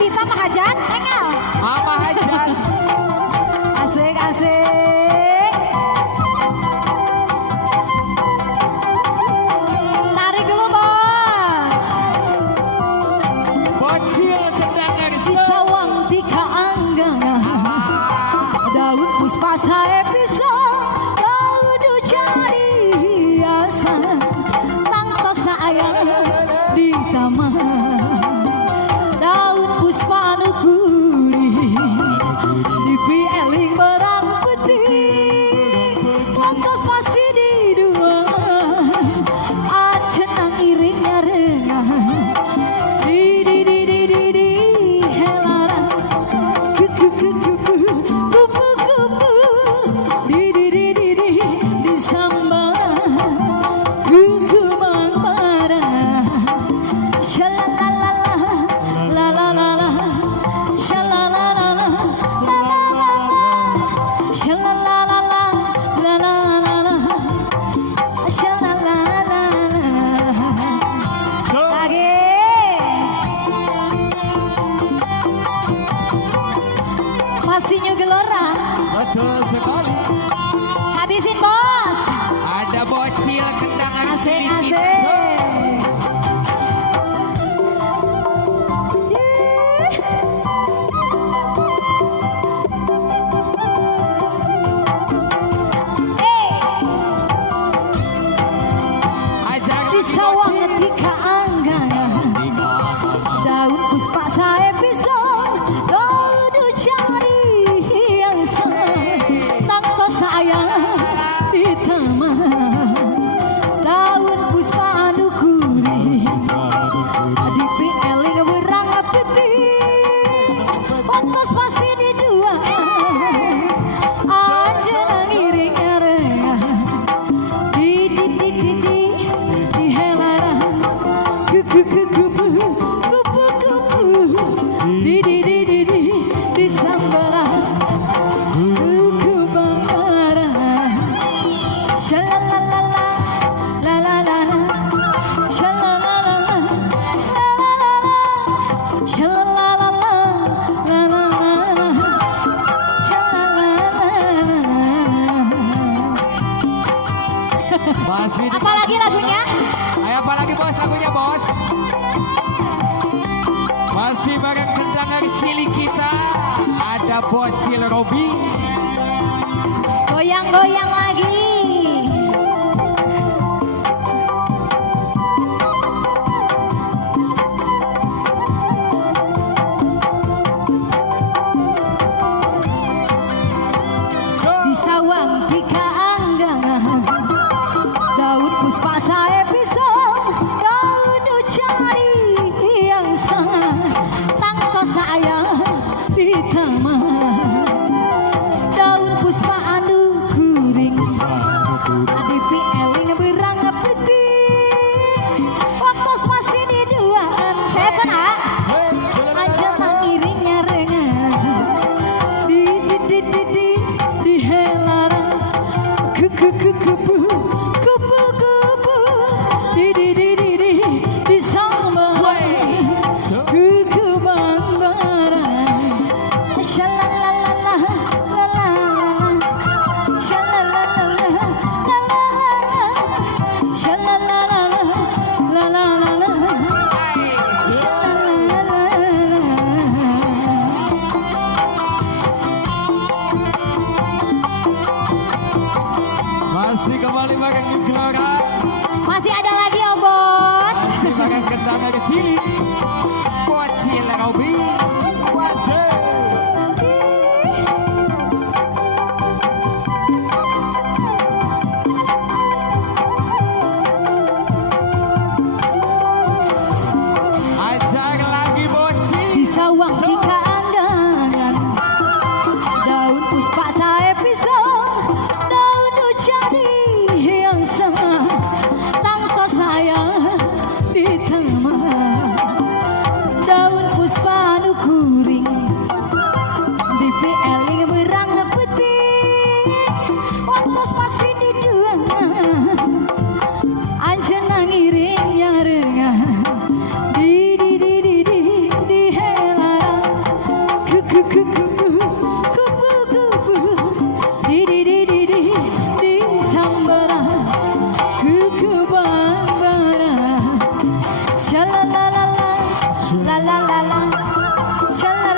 Bita Mahajat, engel. Apa hajat? Asik asik. Tarik dulu bos. Bocil kendang Si sawang tiga anggang. Daun puspa saya bisa. Daun jadi hiasan. Tangtos saya di taman. Daun puspa anu gurih. Di pieling berang putih. Lantas pasti di dua. Aja nang iringnya renang. Di helaran. Kupu di sambaran. Kuku mangmara. Shalalala, la la la la, shalalala, la la la la, shalalala, la la la la, shalalala. Lagi. Pastinya gelora. Betul sekali. Habisin bos. Ada bocil kendang Asik cilik asik. kita. Ajak Di lagi sawang bocil. ketika anggang. Daun puspa saya pisang. Daun cari yang tangto saya di taman. Daun puspa anu gurih. Di pieling berang putih. Ontos pasti di dua. Aja nang iringnya renang. Di helaran. Kupu di sambaran. Kuku bangkaran. Shalalala, la la la la, shalalala, la la la la, shalalala, la la la la, shalalala. Masih di- Apalagi lagunya? Ayo apalagi bos lagunya bos. Masih bareng kendang cilik kita. Ada bocil Robi. Goyang-goyang lagi. Di sawang tiga anggang. Daun puspa saya pisang. Daun cari yang sangat. Tangto saya di taman. Daun puspa anu guring. Di pieling berang putih. Waktu masih di duaan. Saya pernah aja nang iringnya renang. Di helaran. Kupu di sambaran. Kuku bangbaran. Shalalala, la la la, shalalala, la la la, shalalala, la la la, shalalala. Masih kembali bareng di Gelora. Masih ada lagi om bos. Masih bareng kendang cilik. Bocil Robi. Wasih. Ajak lagi bocil. Di sawang tiga anggangan. Daun puspa saya pisang. Daun jadi yang sangat. Tangto saya di taman. Daun puspa anu la la la la, sha la